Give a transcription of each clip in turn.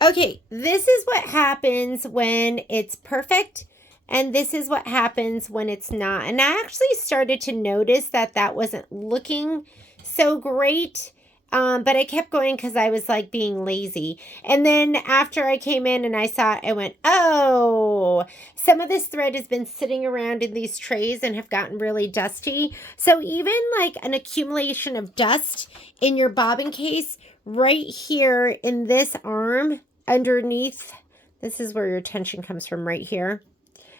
Okay, this is what happens when it's perfect, and this is what happens when it's not. And I actually started to notice that that wasn't looking so great, but I kept going because I was like being lazy. And then after I came in and I saw it, I went, oh, some of this thread has been sitting around in these trays and have gotten really dusty. So even like an accumulation of dust in your bobbin case right here in this arm, underneath, this is where your tension comes from, right here.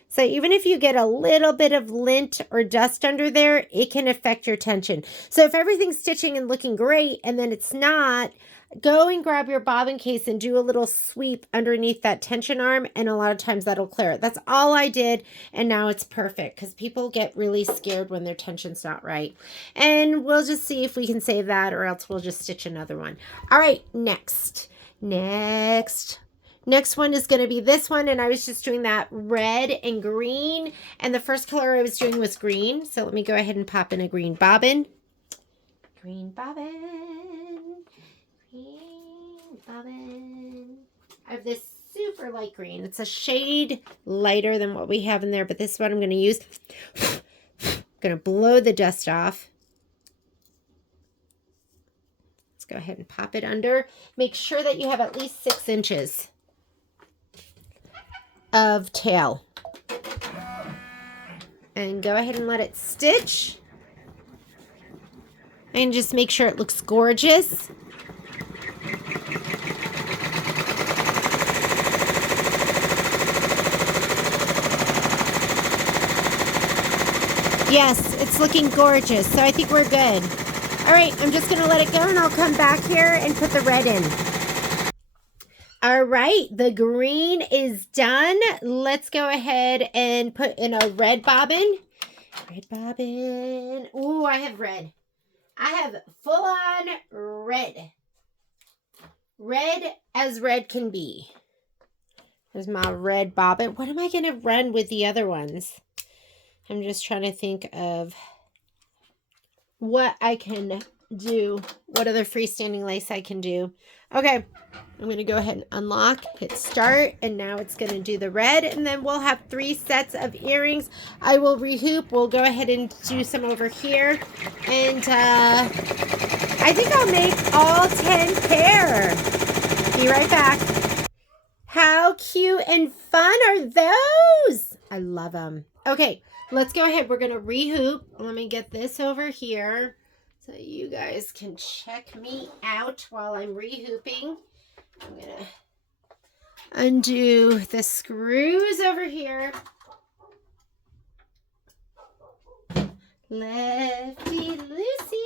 So even if you get a little bit of lint or dust under there, it can affect your tension. So if everything's stitching and looking great and then it's not, go and grab your bobbin case and do a little sweep underneath that tension arm, and a lot of times that'll clear it. That's all I did, and now it's perfect because people get really scared when their tension's not right. And we'll just see if we can save that, or else we'll just stitch another one. All right, next one is going to be this one, and I was just doing that red and green, and the first color I was doing was green. So let me go ahead and pop in a green bobbin. Green bobbin. I have this super light green. It's a shade lighter than what we have in there, but this is what I'm going to use. I'm going to blow the dust off. Let's go ahead and pop it under. Make sure that you have at least 6 inches of tail, and go ahead and let it stitch, and just make sure it looks gorgeous. Yes, it's looking gorgeous, so I think we're good. All right, I'm just going to let it go, and I'll come back here and put the red in. All right, the green is done. Let's go ahead and put in a red bobbin. Red bobbin. Ooh, I have red. I have full-on red. Red as red can be. There's my red bobbin. What am I going to run with the other ones? I'm just trying to think of what I can do. What other freestanding lace I can do. Okay, I'm going to go ahead and unlock, hit start, and now it's going to do the red, and then we'll have 3 sets of earrings. I will rehoop. We'll go ahead and do some over here, and I think I'll make all 10 pair. Be right back. How cute and fun are those? I love them. Okay, let's go ahead. We're going to rehoop. Let me get this over here so you guys can check me out while I'm rehooping. I'm going to undo the screws over here. Lefty Lucy.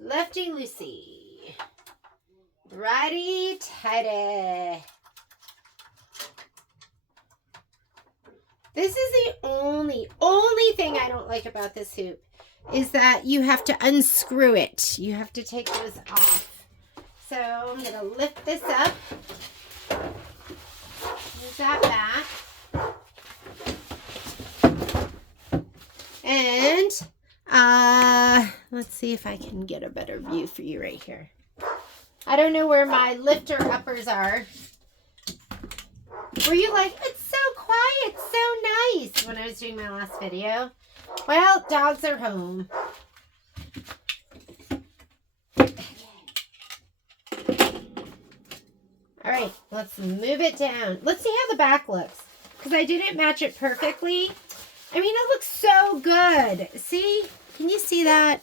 Lefty Lucy. Righty tighty. This is the only thing I don't like about this hoop, is that you have to unscrew it. You have to take those off. So I'm going to lift this up. Move that back. And let's see if I can get a better view for you right here. I don't know where my lifter uppers are. Were you like, it's so quiet, so nice, when I was doing my last video? Well, dogs are home. All right, let's move it down. Let's see how the back looks, because I didn't match it perfectly. I mean, it looks so good. See? Can you see that?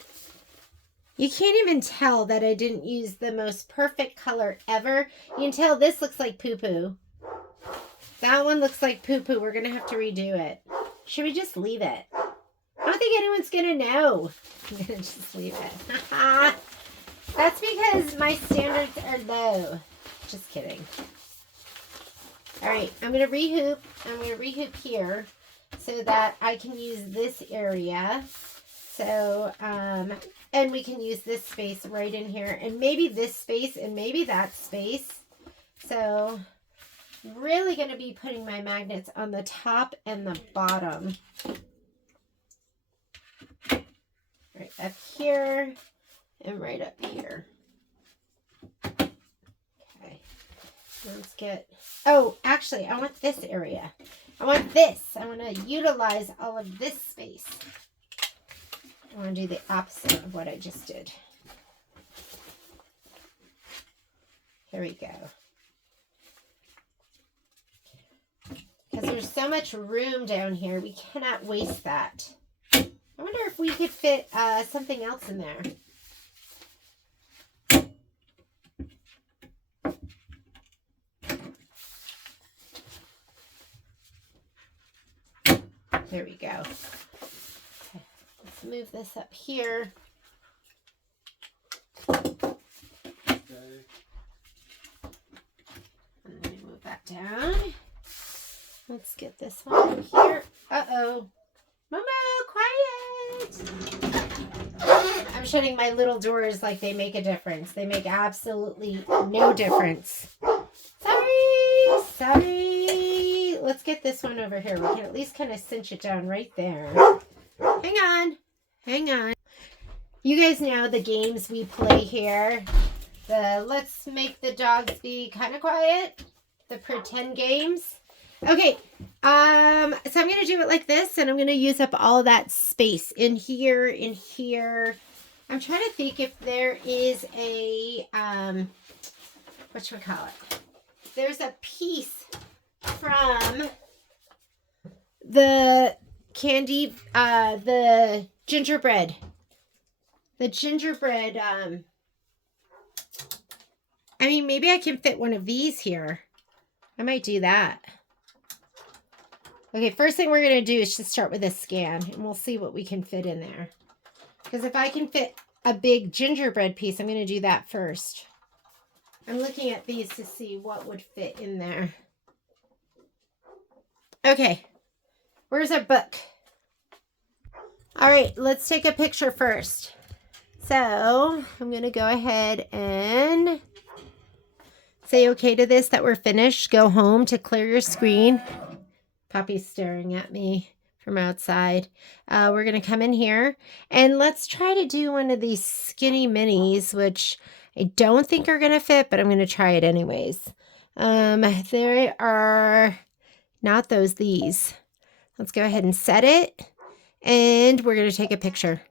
You can't even tell that I didn't use the most perfect color ever. You can tell this looks like poo-poo. That one looks like poo-poo. We're going to have to redo it. Should we just leave it? I don't think anyone's going to know. I'm going to just leave it. That's because my standards are low. Just kidding. All right, I'm going to rehoop. I'm going to rehoop here so that I can use this area. So, and we can use this space right in here, and maybe this space, and maybe that space. So, really going to be putting my magnets on the top and the bottom. All right, up here and right up here. Okay. Let's get, oh, actually, I want this area. I want this. I want to utilize all of this space. I want to do the opposite of what I just did. Here we go. Because there's so much room down here, we cannot waste that. I wonder if we could fit something else in there. There we go. Okay, let's move this up here. Okay. And then move that down. Let's get this one over here. Uh-oh. Momo, quiet! I'm shutting my little doors like they make a difference. They make absolutely no difference. Sorry. Let's get this one over here. We can at least kind of cinch it down right there. Hang on. You guys know the games we play here. The let's make the dogs be kind of quiet. The pretend games. Okay, so I'm going to do it like this, and I'm going to use up all that space in here, in here. I'm trying to think if there is a, whatchamacallit? There's a piece from the candy, the gingerbread. The gingerbread, I mean, maybe I can fit one of these here. I might do that. Okay, first thing we're going to do is just start with a scan, and we'll see what we can fit in there. Because if I can fit a big gingerbread piece, I'm going to do that first. I'm looking at these to see what would fit in there. Okay, where's our book? All right, let's take a picture first. So I'm going to go ahead and say okay to this, that we're finished. Go home to clear your screen. Poppy's staring at me from outside. We're going to come in here and let's try to do one of these skinny minis, which I don't think are going to fit, but I'm going to try it anyways. There are not those, these. Let's go ahead and set it, and we're going to take a picture.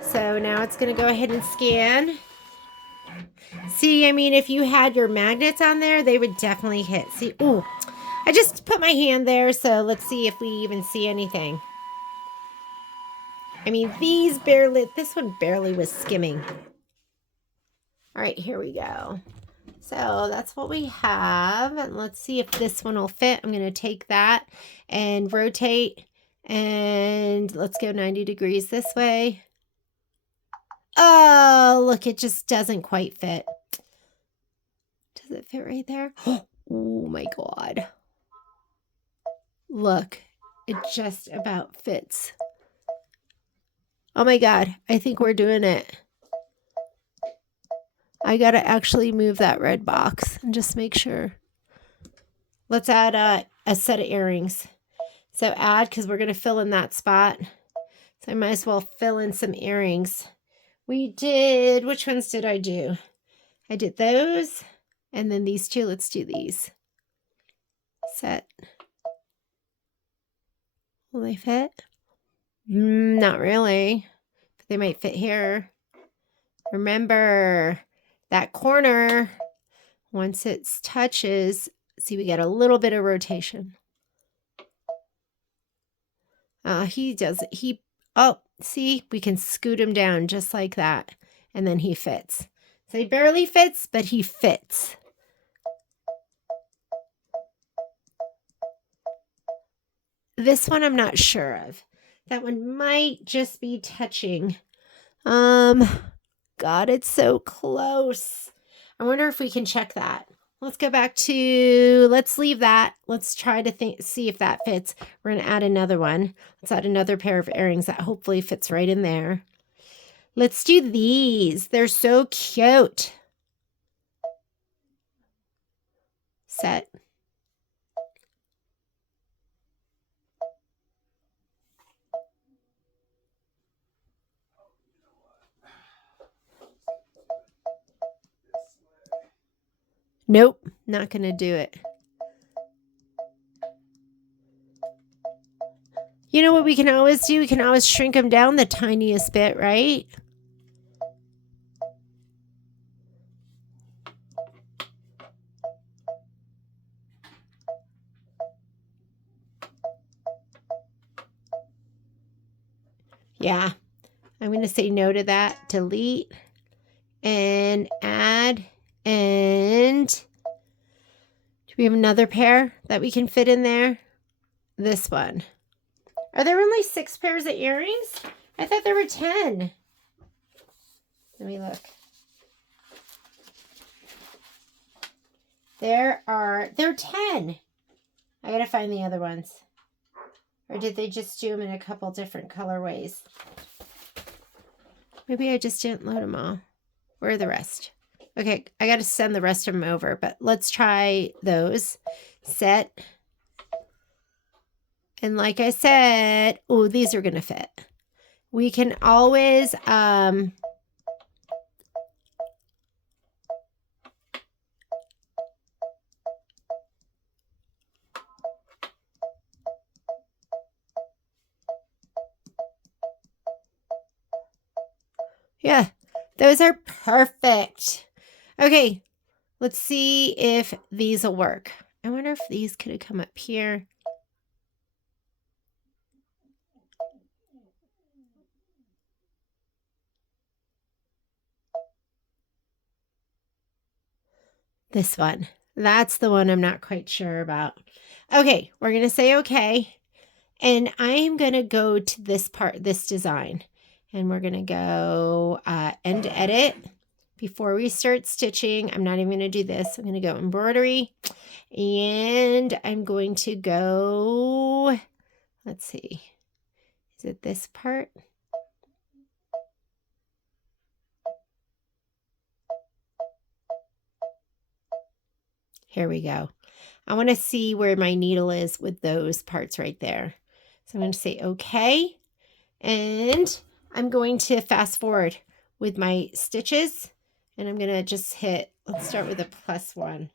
So now it's going to go ahead and scan. See, I mean, if you had your magnets on there, they would definitely hit. See, ooh, I just put my hand there, so let's see if we even see anything. I mean, these barely, this one barely was skimming. All right, here we go. So that's what we have. And let's see if this one will fit. I'm going to take that and rotate, and let's go 90 degrees this way. Oh, look, it just doesn't quite fit. Does it fit right there? Oh my God. Look, it just about fits. Oh my God, I think we're doing it. I gotta actually move that red box and just make sure. Let's add a set of earrings. So add, because we're gonna fill in that spot. So I might as well fill in some earrings. We did, which ones did I do? I did those, and then these two. Let's do these. Set. Will they fit? Not really. But they might fit here. Remember that corner, once it touches, see, we get a little bit of rotation. Oh, see, we can scoot him down just like that. And then he fits. So he barely fits, but he fits. This one I'm not sure of. That one might just be touching. God, it's so close. I wonder if we can check that. Let's go back to, let's leave that. Let's try to see if that fits. We're going to add another one. Let's add another pair of earrings that hopefully fits right in there. Let's do these. They're so cute. Set. Nope, not going to do it. You know what we can always do? We can always shrink them down the tiniest bit, right? Yeah, I'm going to say no to that. Delete and add. And do we have another pair that we can fit in there? This one. Are there only 6 pairs of earrings? I thought there were 10. Let me look. There are 10. I gotta find the other ones. Or did they just do them in a couple different colorways? Maybe I just didn't load them all. Where are the rest? Okay, I gotta send the rest of them over, but let's try those. Set. And like I said, oh, these are gonna fit. We can always, yeah, those are perfect. Okay, let's see if these will work. I wonder if these could have come up here. This one. That's the one I'm not quite sure about. Okay, we're going to say okay. And I am going to go to this part, this design. And we're going to go end edit. Before we start stitching, I'm not even going to do this. I'm going to go embroidery. And I'm going to go, let's see. Is it this part? Here we go. I want to see where my needle is with those parts right there. So I'm going to say okay. And I'm going to fast forward with my stitches. And I'm going to just hit, let's start with a +1.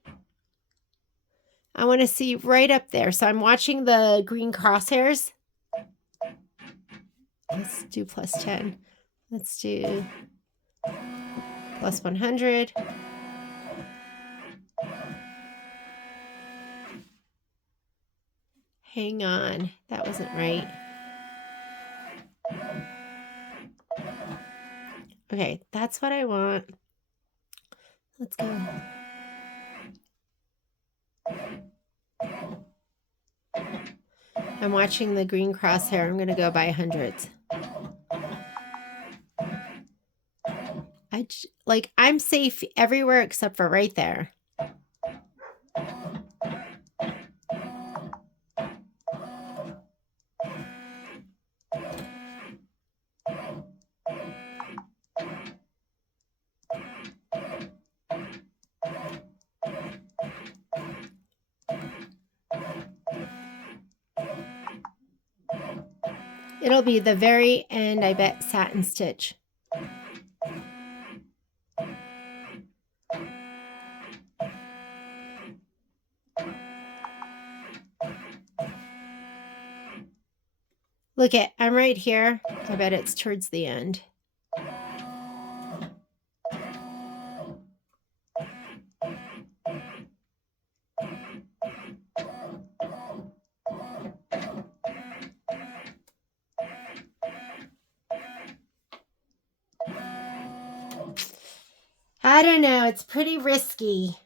I want to see right up there. So I'm watching the green crosshairs. Let's do +10. Let's do +100. Hang on, that wasn't right. Okay, that's what I want. Let's go. I'm watching the green crosshair. I'm going to go by hundreds. I'm safe everywhere except for right there. It'll be the very end, I bet, satin stitch. Look it, I'm right here. I bet it's towards the end. I don't know, it's pretty risky.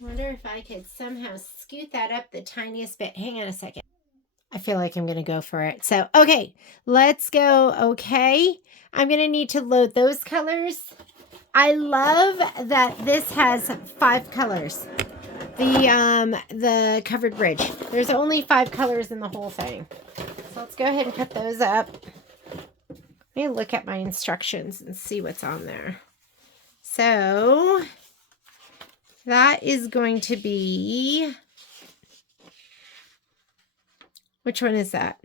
I wonder if I could somehow scoot that up the tiniest bit. Hang on a second. I feel like I'm going to go for it. So, okay, let's go. Okay, I'm going to need to load those colors. I love that this has 5 colors. The covered bridge. There's only 5 colors in the whole thing. So let's go ahead and cut those up. Let me look at my instructions and see what's on there. So that is going to be, which one is that?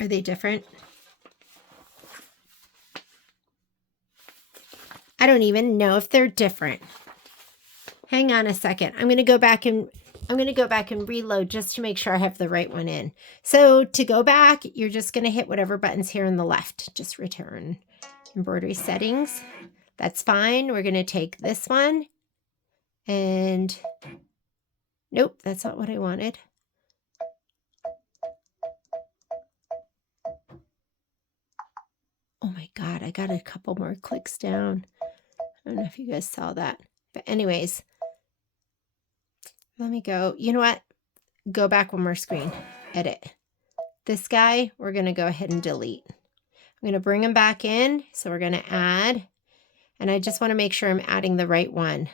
Are they different? I don't even know if they're different. Hang on a second. I'm going to go back and reload just to make sure I have the right one in. So to go back, you're just going to hit whatever buttons here on the left. Just return embroidery settings. That's fine. We're going to take this one and nope, that's not what I wanted. Oh my God, I got a couple more clicks down. I don't know if you guys saw that. But anyways, let me go. You know what? Go back one more screen. Edit. This guy, we're going to go ahead and delete. I'm going to bring him back in. So we're going to add. And I just want to make sure I'm adding the right one.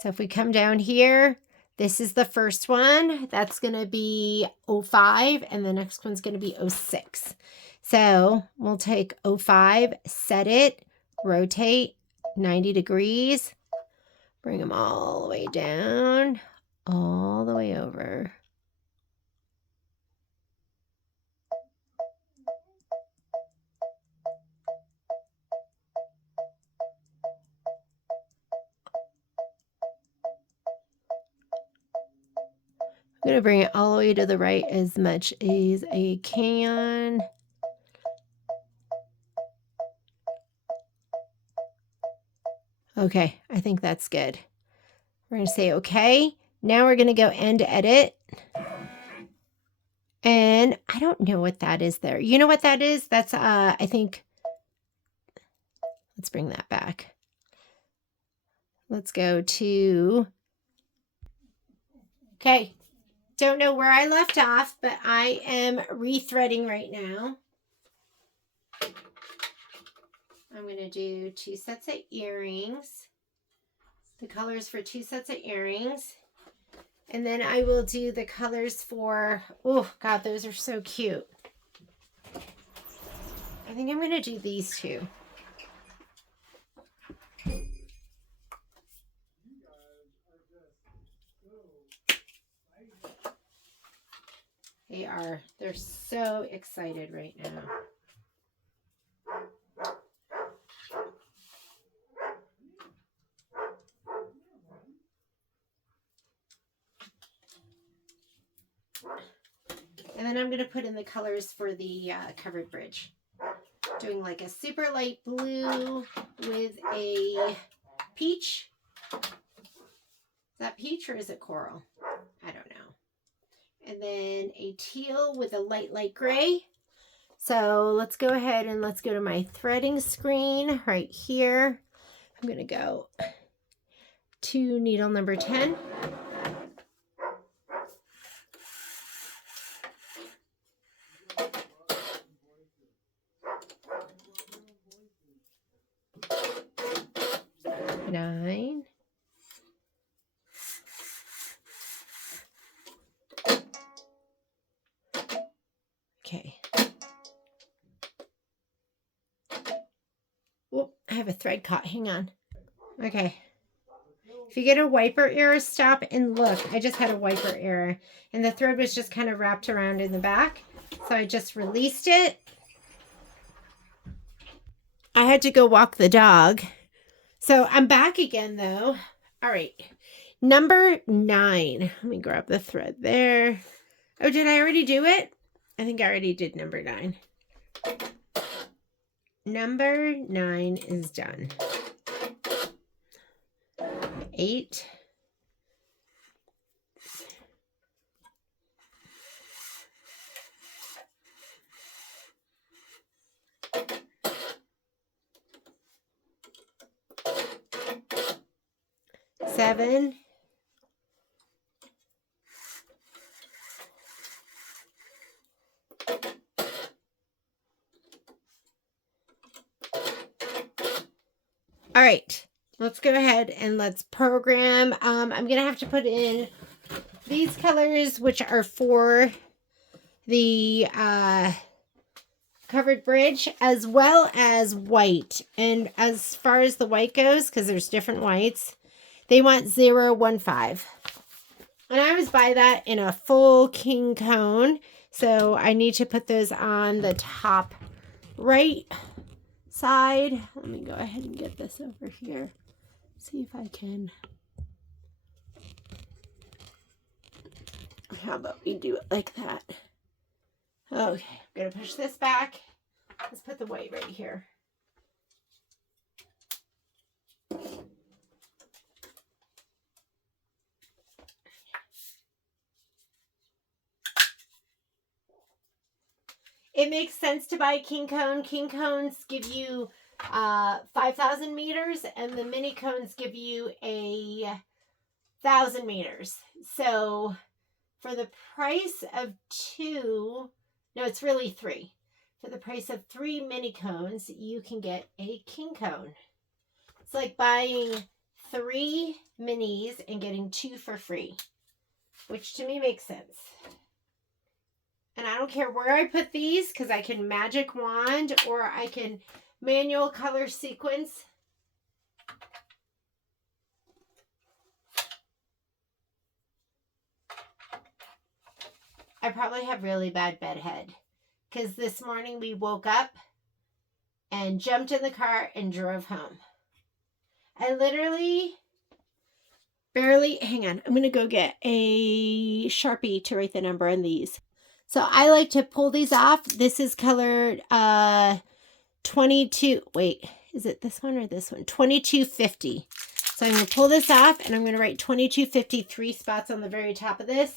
So if we come down here, this is the first one. That's going to be 05. And the next one's going to be 06. So we'll take 05, set it, rotate 90 degrees, bring them all the way down, all the way over. I'm going to bring it all the way to the right as much as I can. Okay, I think that's good. We're going to say okay. Now we're going to go end edit. And I don't know what that is there. You know what that is? That's, I think, let's bring that back. Let's go to, okay. Don't know where I left off, but I am rethreading right now. I'm going to do 2 sets of earrings. The colors for 2 sets of earrings. And then I will do the colors for, oh God, those are so cute. I think I'm going to do these 2. They're so excited right now. And then I'm going to put in the colors for the covered bridge. Doing like a super light blue with a peach. Is that peach or is it coral? I don't know. And then a teal with a light gray. So let's go ahead and let's go to my threading screen right here. I'm going to go to needle number 10. Nine. Okay. Oh, I have a thread caught. Hang on. Okay. If you get a wiper error, stop and look. I just had a wiper error and the thread was just kind of wrapped around in the back. So I just released it. I had to go walk the dog. So I'm back again though. All right. Number 9. Let me grab the thread there. Oh, did I already do it? I think I already did number 9. Number 9 is done. 8. Seven. All right, let's go ahead and let's program. I'm going to have to put in these colors, which are for the covered bridge, as well as white. And as far as the white goes, because there's different whites, they want 0, 1, 5. And I always buy that in a full king cone. So I need to put those on the top right side. Let me go ahead and get this over here. See if I can How about we do it like that? Okay, I'm going to push this back. Let's put the white right here. It makes sense to buy a king cone. King cones give you 5,000 meters, and the mini cones give you 1,000 meters. So for the price of 2, no, it's really 3. For the price of 3 mini cones, you can get a king cone. It's like buying 3 minis and getting 2 for free, which to me makes sense. And I don't care where I put these because I can magic wand or I can manual color sequence. I probably have really bad bedhead because this morning we woke up and jumped in the car and drove home. I literally barely, hang on, I'm going to go get a Sharpie to write the number on these. So I like to pull these off. This is colored 22. Wait, is it this one or this one? 2250. So I'm going to pull this off and I'm going to write 2250 3 spots on the very top of this.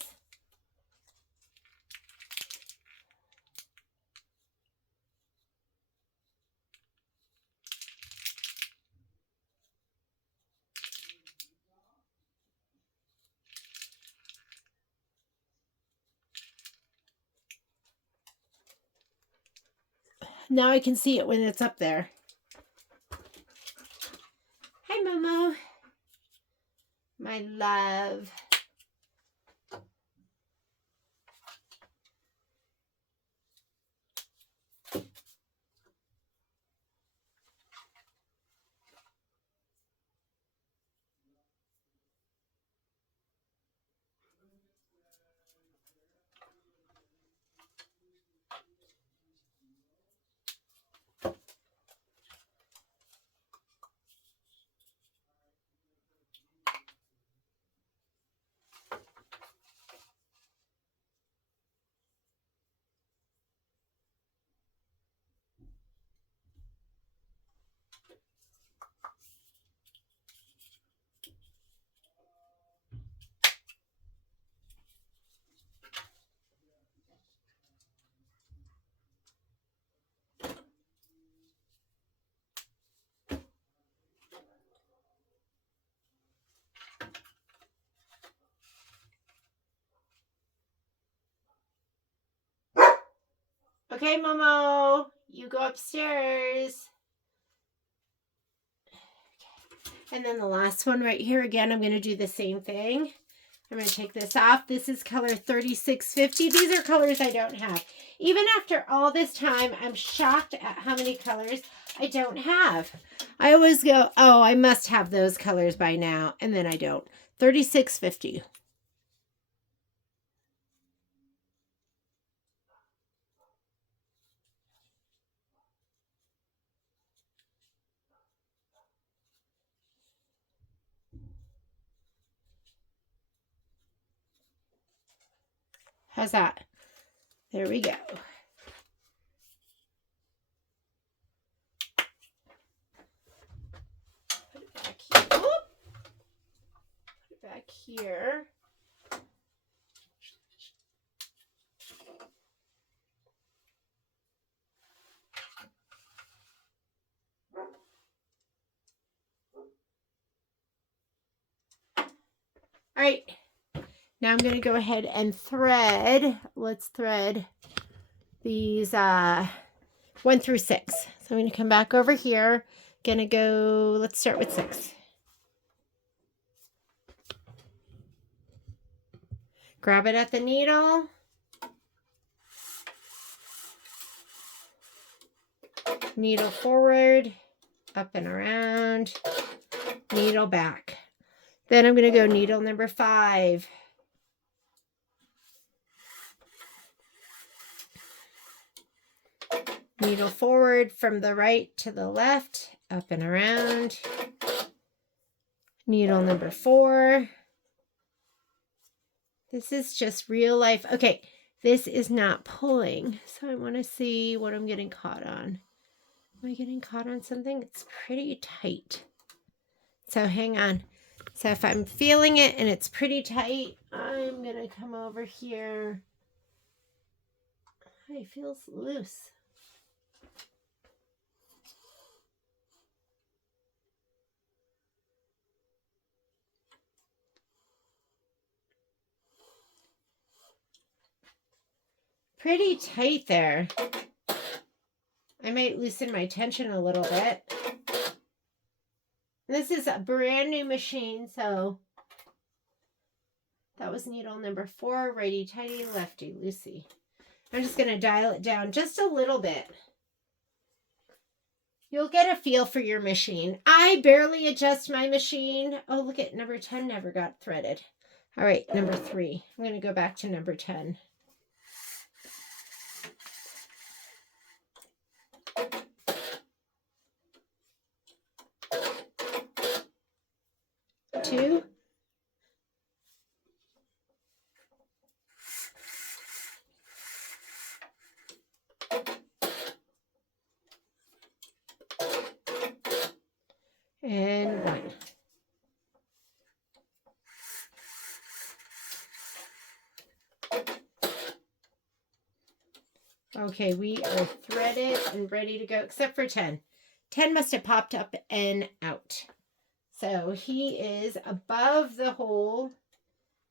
Now I can see it when it's up there. Hi, Momo. My love. Okay, Momo, you go upstairs. And then the last one right here, again, I'm going to do the same thing. I'm going to take this off. This is color 3650. These are colors I don't have. Even after all this time, I'm shocked at how many colors I don't have. I always go, oh, I must have those colors by now. And then I don't. 3650. How's that? There we go. Put it back here. Put it back here. All right. Now I'm going to go ahead and thread. Let's thread these 1 through 6. So I'm going to come back over here. Going to go, let's start with 6. Grab it at the needle. Needle forward, up and around, needle back. Then I'm going to go needle number 5. Needle forward from the right to the left, up and around. Needle number 4. This is just real life. Okay, this is not pulling. So I want to see what I'm getting caught on. Am I getting caught on something? It's pretty tight. So hang on. So if I'm feeling it and it's pretty tight, I'm going to come over here. It feels loose. Pretty tight there. I might loosen my tension a little bit. This is a brand new machine, so that was needle number 4, righty tighty, lefty loosey. I'm just going to dial it down just a little bit. You'll get a feel for your machine. I barely adjust my machine. Oh, look at number 10 never got threaded. All right, number 3. I'm going to go back to number 10. Two. And 1. Okay, we are threaded and ready to go, except for 10. 10 must have popped up and out. So he is above the hole.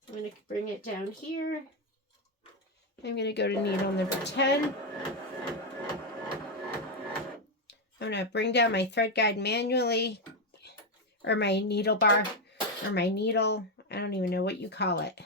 I'm going to bring it down here. I'm going to go to needle number 10. I'm going to bring down my thread guide manually, or my needle bar, or my needle. I don't even know what you call it.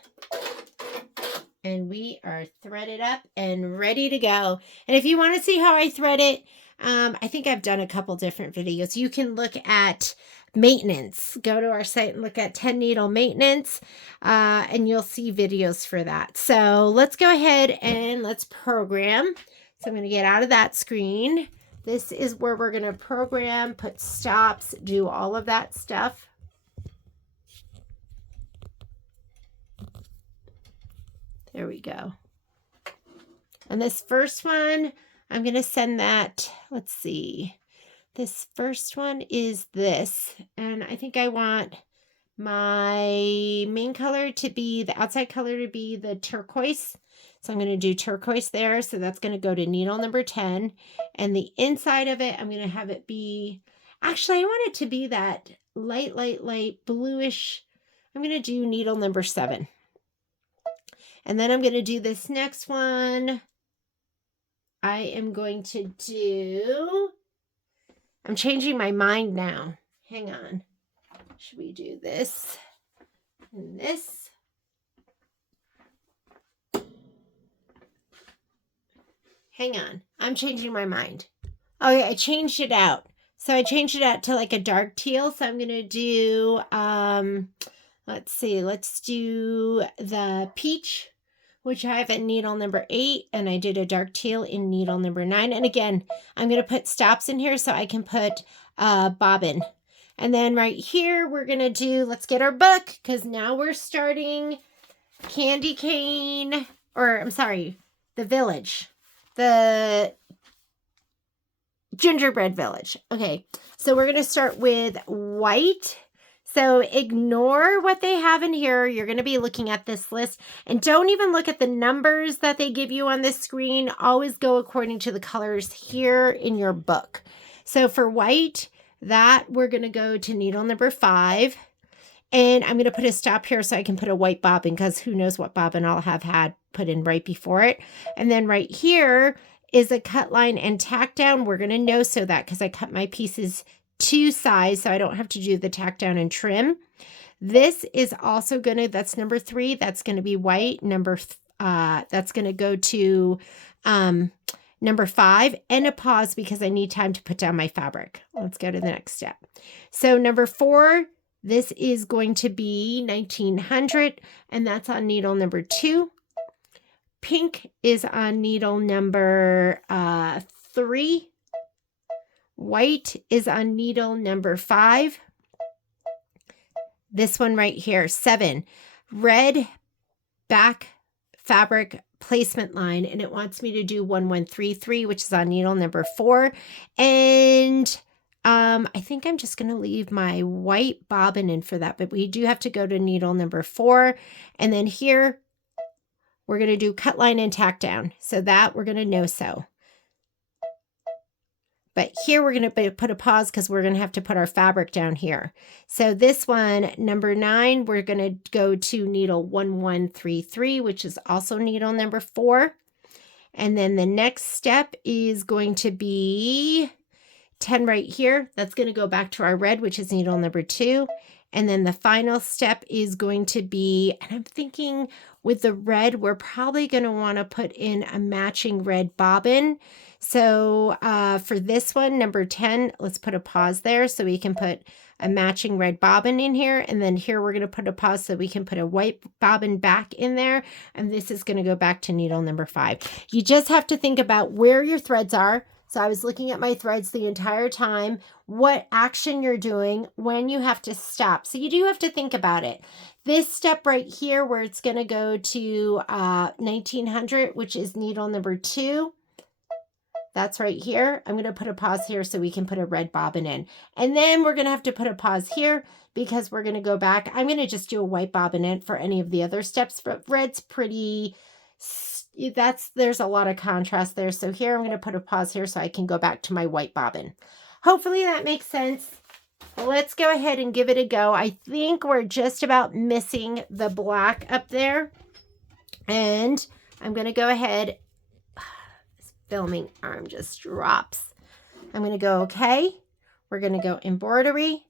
And we are threaded up and ready to go. And if you want to see how I thread it, I think I've done a couple different videos. You can look at maintenance. Go to our site and look at 10 needle maintenance, and you'll see videos for that. So let's go ahead and let's program. So I'm going to get out of that screen. This is where we're going to program, put stops, do all of that stuff. There we go. And this first one, I'm going to send that, let's see. This first one is this. And I think I want my main color to be, the outside color to be the turquoise. So I'm going to do turquoise there. So that's going to go to needle number 10. And the inside of it, I'm going to have it be, actually I want it to be that light bluish. I'm going to do needle number 7. And then I'm going to do this next one. I am going to do, I'm changing my mind now. Hang on. Should we do this and this? Hang on. I'm changing my mind. Oh yeah, I changed it out. So I changed it out to like a dark teal. So I'm going to do, let's see, let's do the peach, which I have at needle number 8, and I did a dark teal in needle number 9. And again, I'm going to put stops in here so I can put bobbin. And then right here, we're going to do, let's get our book, because now we're starting Candy Cane, or I'm sorry, the Village, the Gingerbread Village. Okay, so we're going to start with white. So ignore what they have in here. You're going to be looking at this list, and don't even look at the numbers that they give you on this screen. Always go according to the colors here in your book. So for white, that we're going to go to needle number 5, and I'm going to put a stop here so I can put a white bobbin, because who knows what bobbin I'll have had put in right before it. And then right here is a cut line and tack down. We're going to no-sew that because I cut my pieces to size, so I don't have to do the tack down and trim. This is also going to, that's number 3. That's going to be white. That's going to go to number 5, and a pause because I need time to put down my fabric. Let's go to the next step. So number 4, this is going to be 1900, and that's on needle number 2. Pink is on needle number 3. White is on needle number 5. This one right here, 7. Red back fabric placement line, and it wants me to do 1133, which is on needle number 4. And I think I'm just going to leave my white bobbin in for that, but we do have to go to needle number 4. And then here, we're going to do cut line and tack down. So that we're going to no sew. But here we're going to put a pause because we're going to have to put our fabric down here. So this one, number 9, we're going to go to needle 1133, which is also needle number 4. And then the next step is going to be 10 right here. That's going to go back to our red, which is needle number 2. And then the final step is going to be, and I'm thinking with the red, we're probably going to want to put in a matching red bobbin. So for this one, number 10, let's put a pause there so we can put a matching red bobbin in here. And then here we're going to put a pause so we can put a white bobbin back in there. And this is going to go back to needle number 5. You just have to think about where your threads are. So I was looking at my threads the entire time, what action you're doing, when you have to stop. So you do have to think about it. This step right here where it's going to go to 1900, which is needle number 2. That's right here. I'm going to put a pause here so we can put a red bobbin in. And then we're going to have to put a pause here because we're going to go back. I'm going to just do a white bobbin in for any of the other steps, but red's pretty, there's a lot of contrast there. So here I'm going to put a pause here so I can go back to my white bobbin. Hopefully that makes sense. Let's go ahead and give it a go. I think we're just about missing the black up there. And I'm going to go ahead. This filming arm just drops. I'm going to go, okay. We're going to go embroidery.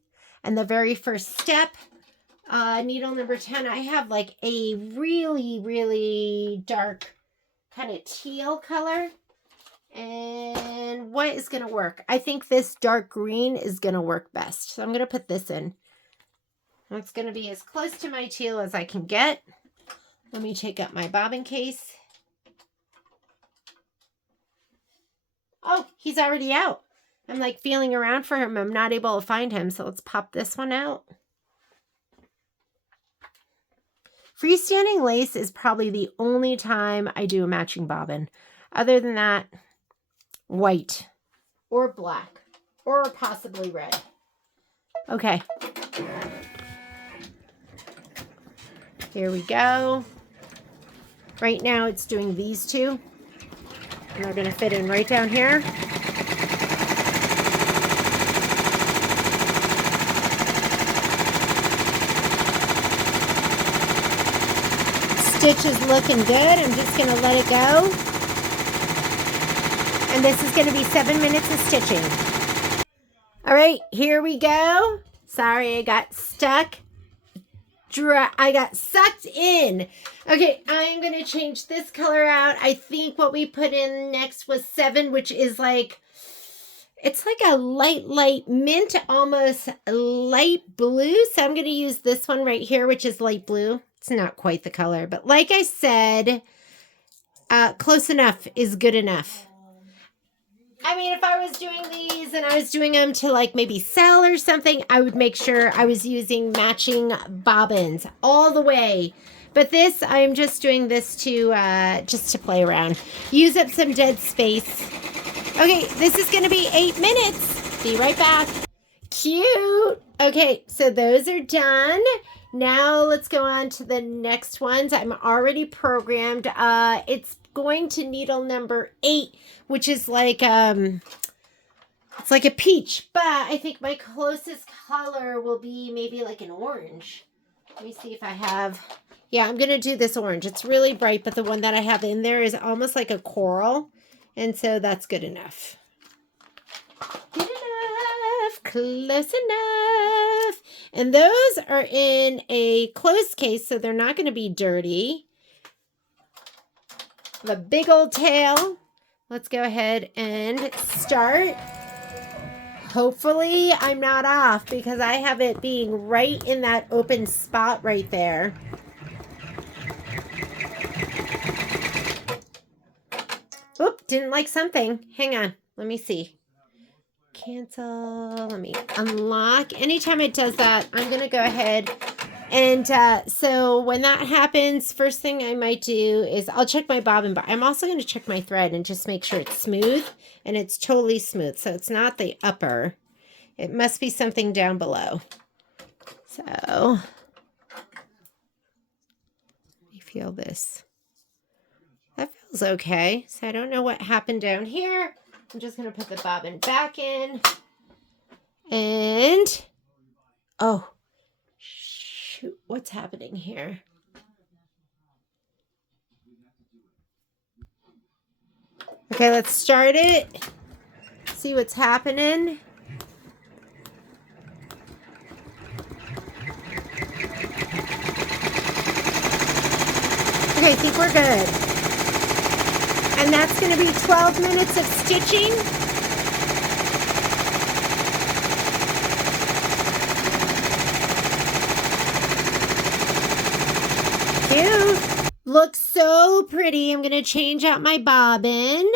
And the very first step, needle number 10, I have like a really, really dark kind of teal color. And what is going to work? I think this dark green is going to work best. So I'm going to put this in. It's going to be as close to my teal as I can get. Let me take up my bobbin case. Oh, he's already out. I'm like feeling around for him. I'm not able to find him. So let's pop this one out. Freestanding lace is probably the only time I do a matching bobbin. Other than that, white or black or possibly red. Okay. Here we go. Right now it's doing these two. And they're going to fit in right down here. Stitch is looking good. I'm just going to let it go. And this is going to be 7 minutes of stitching. All right, here we go. Sorry, I got stuck. I got sucked in. Okay, I'm going to change this color out. I think what we put in next was 7, which is like, it's like a light mint, almost light blue. So I'm going to use this one right here, which is light blue. It's not quite the color, but like I said, close enough is good enough. I mean, if I was doing these and I was doing them to like maybe sell or something, I would make sure I was using matching bobbins all the way. But this, I'm just doing this to just to play around. Use up some dead space. Okay, this is going to be 8 minutes. Be right back. Cute. Okay, so those are done. Now let's go on to the next ones. I'm already programmed. It's going to needle number 8, which is like it's like a peach, but I think my closest color will be maybe like an orange. Let me see if I have. Yeah, I'm gonna do this orange. It's really bright, but the one that I have in there is almost like a coral, and so that's good enough. Good enough, close enough. And those are in a closed case, so they're not going to be dirty. The big old tail. Let's go ahead and start. Hopefully I'm not off because I have it being right in that open spot right there. Oop, didn't like something. Hang on. Let me see. Cancel. Let me unlock. Anytime it does that, I'm going to go ahead And so when that happens, first thing I might do is I'll check my bobbin, but I'm also going to check my thread and just make sure it's smooth, and it's totally smooth. So it's not the upper. It must be something down below. So let me feel this. That feels okay. So I don't know what happened down here. I'm just going to put the bobbin back in. And, oh, shoot, what's happening here? Okay, let's start it. See what's happening. Okay, I think we're good. And that's going to be 12 minutes of stitching. Cute. Looks so pretty. I'm going to change out my bobbin.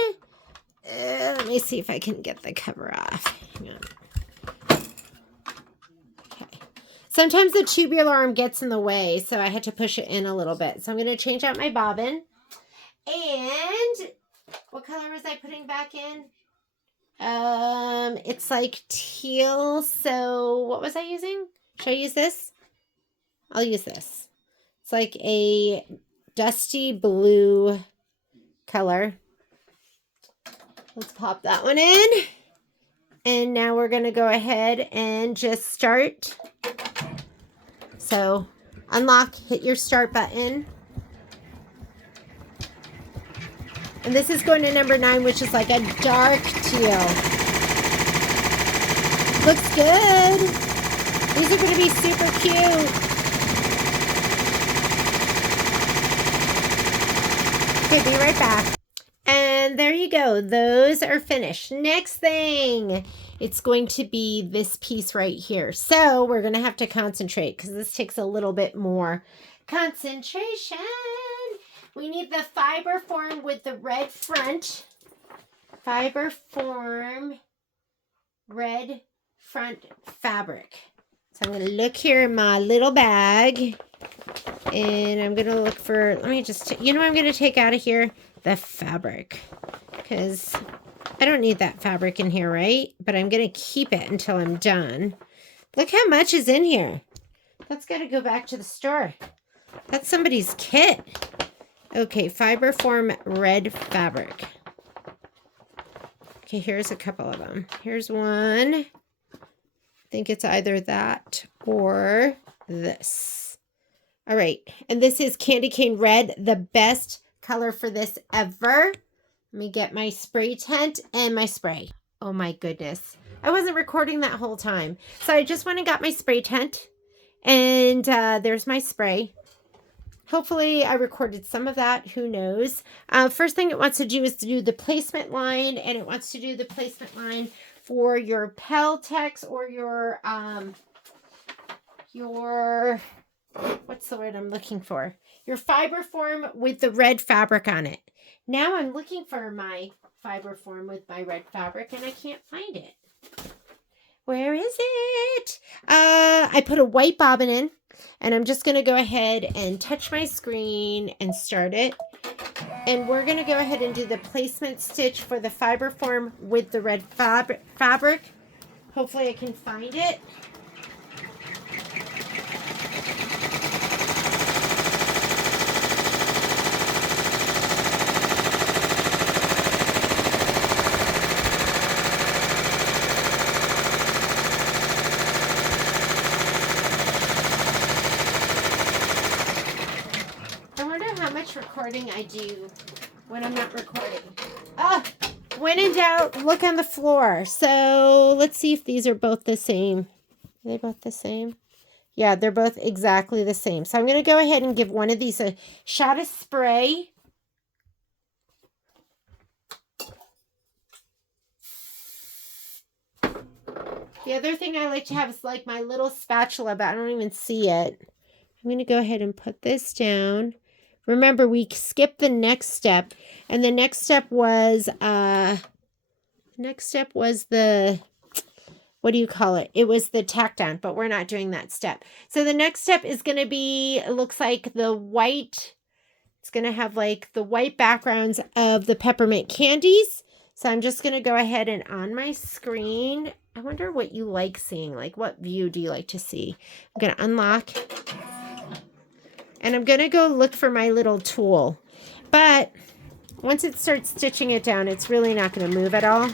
Let me see if I can get the cover off. Hang on. Okay. Sometimes the tubular arm gets in the way, so I had to push it in a little bit. So I'm going to change out my bobbin. And what color was I putting back in? It's like teal. So what was I using? Should I use this? I'll use this. It's like a dusty blue color. Let's pop that one in. And now we're going to go ahead and just start. So unlock, hit your start button. And this is going to number 9, which is like a dark teal. Looks good. These are going to be super cute. Okay, be right back. And there you go. Those are finished. Next thing, it's going to be this piece right here. So we're going to have to concentrate because this takes a little bit more concentration. We need the fiber form with the red front. Fiber form, red front fabric. So I'm going to look here in my little bag. And I'm going to look for, let me just, you know what I'm going to take out of here? The fabric. Because I don't need that fabric in here, right? But I'm going to keep it until I'm done. Look how much is in here. That's got to go back to the store. That's somebody's kit. Okay, fiber form red fabric. Okay, here's a couple of them. Here's one. I think it's either that or this. All right, and this is candy cane red, the best color for this ever. Let me get my spray tent and my spray. Oh my goodness. I wasn't recording that whole time. So I just went and got my spray tent. And there's my spray. Hopefully I recorded some of that. Who knows? First thing it wants to do is to do the placement line. And it wants to do the placement line for your Peltex or your what's the word I'm looking for? Your fiber form with the red fabric on it. Now I'm looking for my fiber form with my red fabric and I can't find it. Where is it? I put a white bobbin in and I'm just going to go ahead and touch my screen and start it. And we're going to go ahead and do the placement stitch for the fiber form with the red fabric. Hopefully I can find it. Recording I do when I'm not recording. When in doubt, look on the floor. So let's see if these are both the same. Are they both the same? Yeah, they're both exactly the same. So I'm going to go ahead and give one of these a shot of spray. The other thing I like to have is like my little spatula, but I don't even see it. I'm going to go ahead and put this down. Remember, we skipped the next step, and the next step was the what do you call it? It was the tack down, but we're not doing that step. So the next step is going to be, it looks like the white, it's going to have like the white backgrounds of the peppermint candies. So I'm just going to go ahead and on my screen, I wonder what you like seeing, like what view do you like to see? I'm going to unlock and I'm going to go look for my little tool. But once it starts stitching it down, it's really not going to move at all.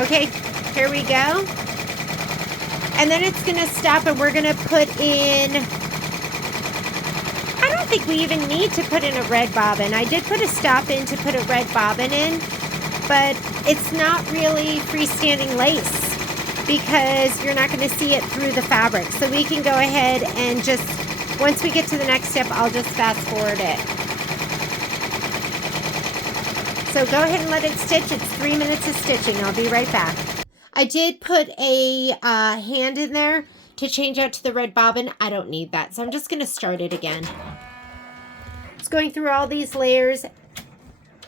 Okay, here we go. And then it's going to stop and we're going to put in, I don't think we even need to put in a red bobbin. I did put a stop in to put a red bobbin in, but it's not really freestanding lace because you're not going to see it through the fabric. So we can go ahead and just, once we get to the next step, I'll just fast forward it. So go ahead and let it stitch. It's 3 minutes of stitching. I'll be right back. I did put a hand in there to change out to the red bobbin. I don't need that, so I'm just going to start it again. It's going through all these layers.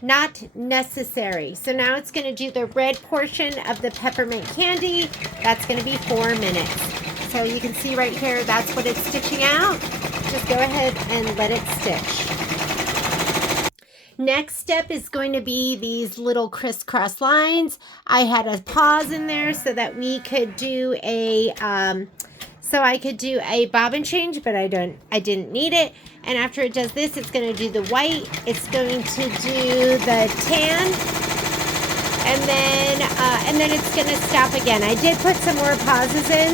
Not necessary. So now it's going to do the red portion of the peppermint candy. That's going to be 4 minutes. So you can see right here, that's what it's stitching out. Just go ahead and let it stitch. Next step is going to be these little crisscross lines. I had a pause in there so that we could do a, I could do a bobbin change, but I didn't need it. And after it does this, it's going to do the white. It's going to do the tan. And then it's going to stop again. I did put some more pauses in,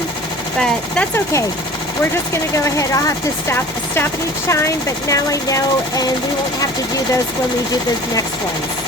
but that's okay. We're just going to go ahead. I'll have to stop it each time, but now I know, and we won't have to do those when we do the next ones.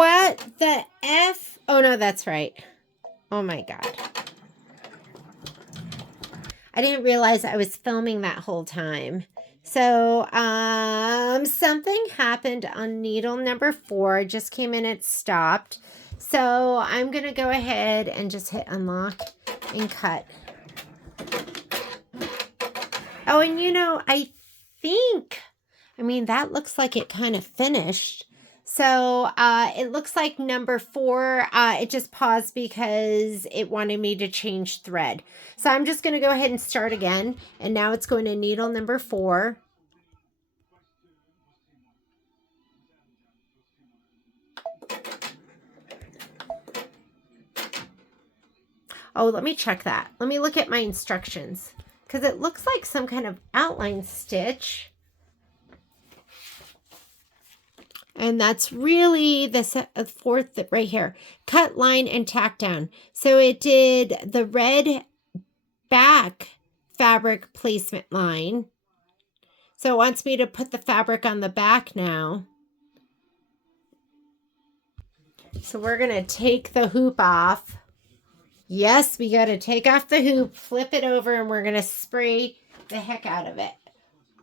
What the F? Oh, no, that's right. Oh, my God. I didn't realize I was filming that whole time. So, something happened on needle number 4. Just came in, it stopped. So, I'm going to go ahead and just hit unlock and cut. Oh, and you know, I mean, that looks like it kind of finished. So it looks like number 4, it just paused because it wanted me to change thread. So I'm just going to go ahead and start again. And now it's going to needle number 4. Oh, let me check that. Let me look at my instructions, because it looks like some kind of outline stitch. And that's really the 4th right here. Cut, line, and tack down. So it did the red back fabric placement line. So it wants me to put the fabric on the back now. So we're going to take the hoop off. Yes, we got to take off the hoop, flip it over, and we're going to spray the heck out of it.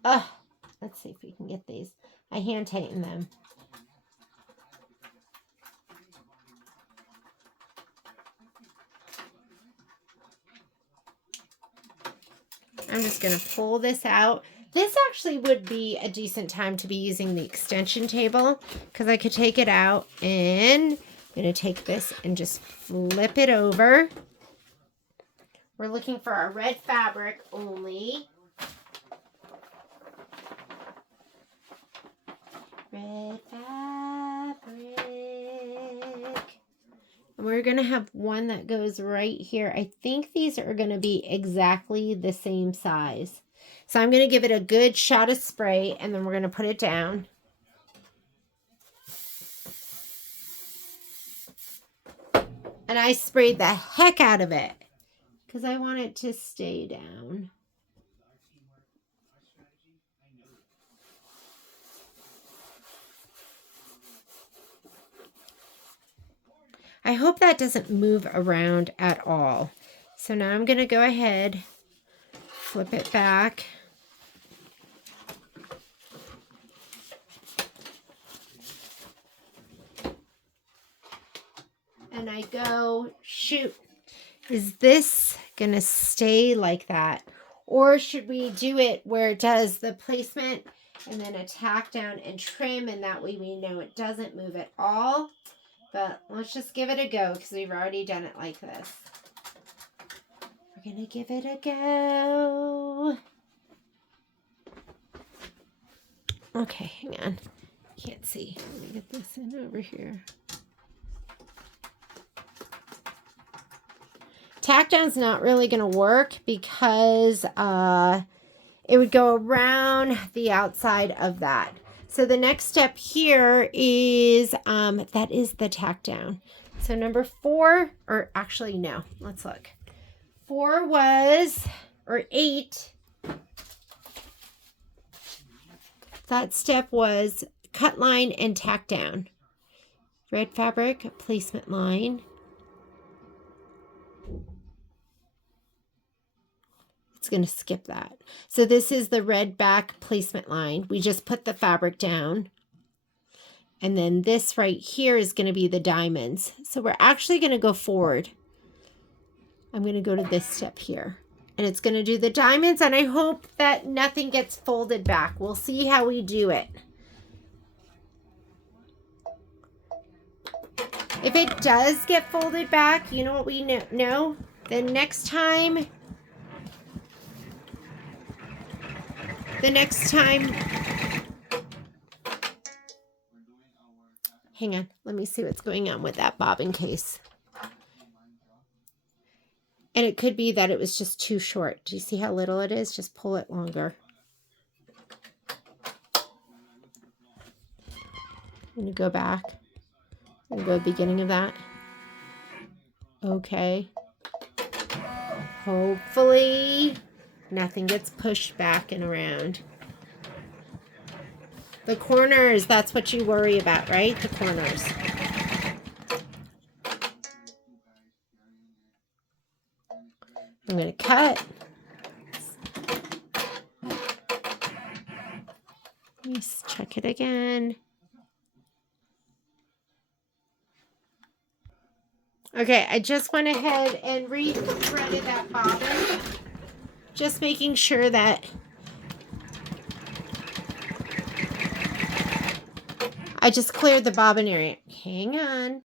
Let's see if we can get these. I hand tighten them. I'm just going to pull this out. This actually would be a decent time to be using the extension table, because I could take it out, and I'm going to take this and just flip it over. We're looking for our red fabric only. Red fabric. And we're going to have one that goes right here. I think these are going to be exactly the same size. So I'm going to give it a good shot of spray, and then we're going to put it down. And I sprayed the heck out of it because I want it to stay down. I hope that doesn't move around at all. So now I'm going to go ahead, flip it back. And I go, shoot, is this going to stay like that? Or should we do it where it does the placement and then a tack down and trim, and that way we know it doesn't move at all? But let's just give it a go, because we've already done it like this. We're going to give it a go. Okay, hang on. Can't see. Let me get this in over here. Tack down's not really going to work because it would go around the outside of that. So the next step here is, that is the tack down. So number 4, or actually no, let's look. 4 was, or 8. That step was cut line and tack down. Red fabric, placement line. It's going to skip that. So this is the red back placement line. We just put the fabric down. And then this right here is going to be the diamonds. So we're actually going to go forward. I'm going to go to this step here. And it's going to do the diamonds. And I hope that nothing gets folded back. We'll see how we do it. If it does get folded back, you know what we know? The next time, hang on, let me see what's going on with that bobbin case. And it could be that it was just too short. Do you see how little it is? Just pull it longer. I'm going to go back and go beginning of that. Okay. Hopefully nothing gets pushed back and around. The corners, that's what you worry about, right? The corners. I'm going to cut. Let me check it again. Okay, I just went ahead and re-threaded that bobbin. Just making sure that I just cleared the bobbin area. Hang on.